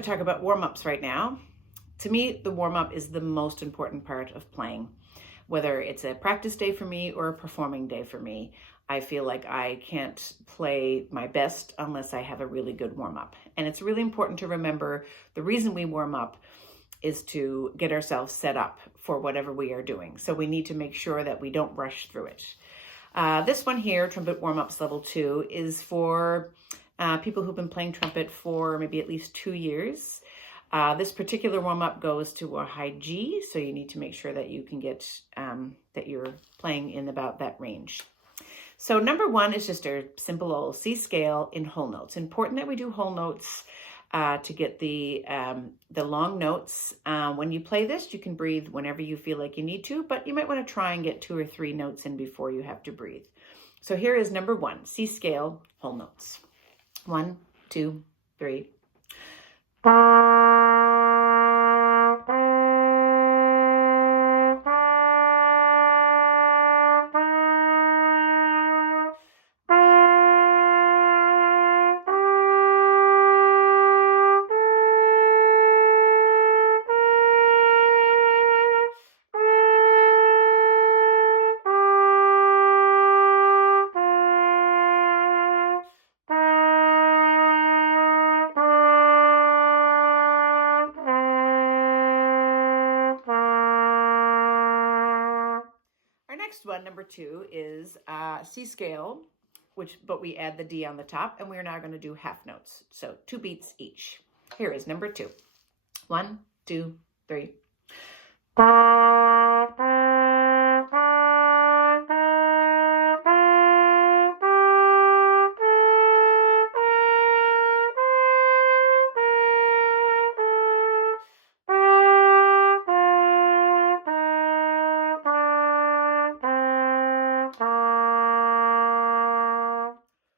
going to talk about warm-ups right now. To me, the warm-up is the most important part of playing. Whether it's a practice day for me or a performing day for me, I feel like I can't play my best unless I have a really good warm-up. And it's really important to remember the reason we warm up is to get ourselves set up for whatever we are doing. So we need to make sure that we don't rush through it. This one here, Trumpet Warm-Ups Level 2, is for people who've been playing trumpet for maybe at least 2 years. This particular warm-up goes to a high G, so you need to make sure that you can get, that you're playing in about that range. So number one is just a simple old C scale in whole notes. Important that we do whole notes to get the long notes. When you play this, you can breathe whenever you feel like you need to, but you might want to try and get 2 or 3 notes in before you have to breathe. So here is number one, C scale, whole notes. 1, 2, 3. Next one, number 2, is C scale, but we add the D on the top, and we're now going to do half notes. So 2 beats each. Here is number 2. 1, 2, 3.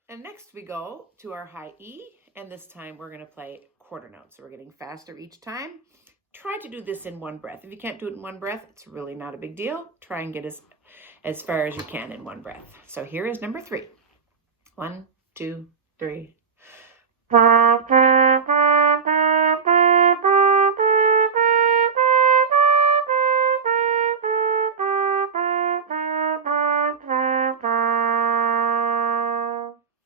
And next we go to our high E, and this time we're going to play quarter notes. So we're getting faster each time. Try to do this in one breath. If you can't do it in one breath, it's really not a big deal. Try and get as far as you can in one breath. So here is number 3. 1, 2, 3.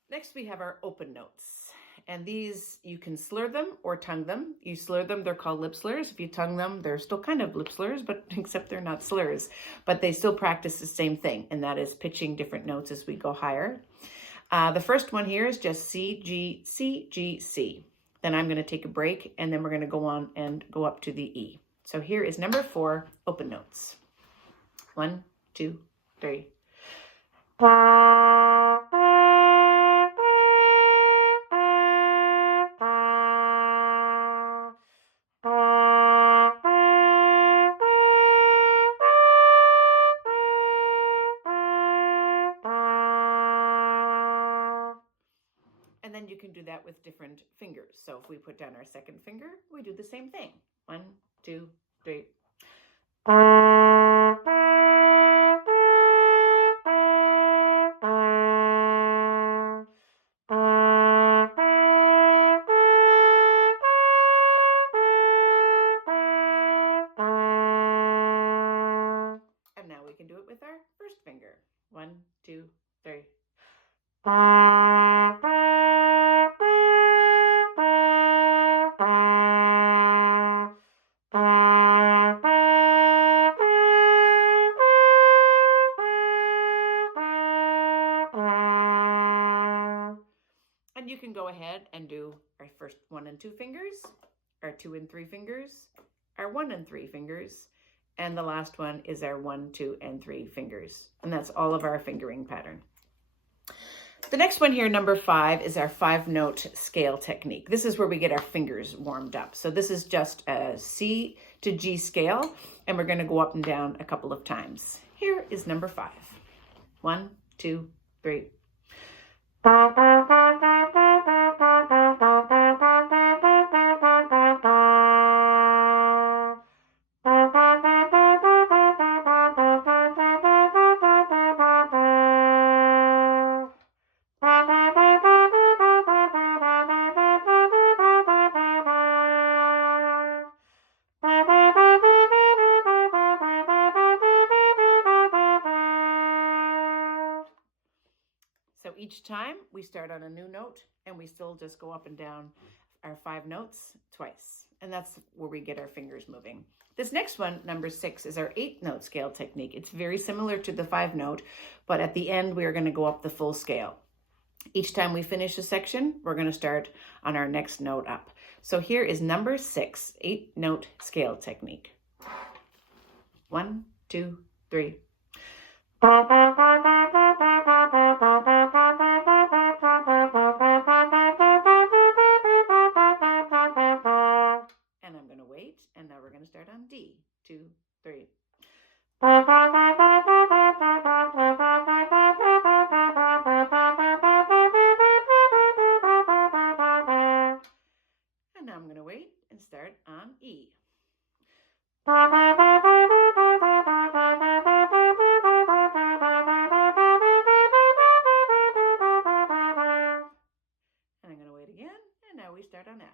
Next, we have our open notes, and these, you can slur them or tongue them. You slur them, they're called lip slurs. If you tongue them, they're still kind of lip slurs, but except they're not slurs, but they still practice the same thing, and that is pitching different notes as we go higher. The first one here is just C, G, C, G, C. Then I'm going to take a break, and then we're going to go on and go up to the E. So here is number 4, open notes. 1, 2, 3. And then you can do that with different fingers. So if we put down our second finger, we do the same thing. 1, 2, 3. And now we can do it with our first finger. 1, 2, 3. And you can go ahead and do our first 1 and 2 fingers, our 2 and 3 fingers, our 1 and 3 fingers, and the last one is our 1, 2, and 3 fingers. And that's all of our fingering pattern. The next one here, number 5, is our 5-note scale technique. This is where we get our fingers warmed up. So this is just a C to G scale, and we're going to go up and down a couple of times. Here is number 5. 1, 2, 3. each time we start on a new note and we still just go up and down our 5 notes twice. And that's where we get our fingers moving. This next one, number 6, is our 8-note scale technique. It's very similar to the 5-note, but at the end, we are going to go up the full scale. Each time we finish a section, we're going to start on our next note up. So here is number 6, 8-note scale technique. 1, 2, 3. And I'm going to wait, and now we're going to start on D. 2, 3. And now I'm going to wait and start on E. And I'm going to wait again, and now we start on F.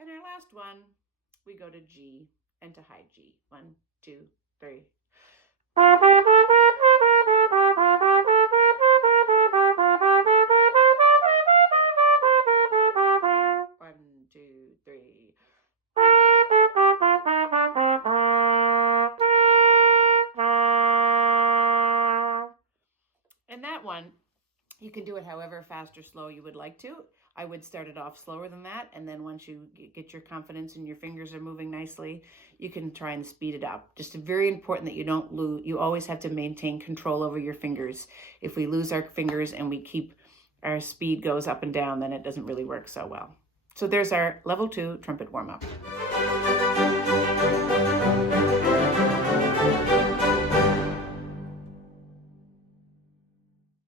And our last one, we go to G and to high G. 1, 2, 3. 1, 2, 3. And that one, you can do it however fast or slow you would like to. I would start it off slower than that, and then once you get your confidence and your fingers are moving nicely, you can try and speed it up. Just very important that you don't lose. You always have to maintain control over your fingers. If we lose our fingers and we keep our speed goes up and down, then it doesn't really work so well. So there's our level 2 trumpet warm-up.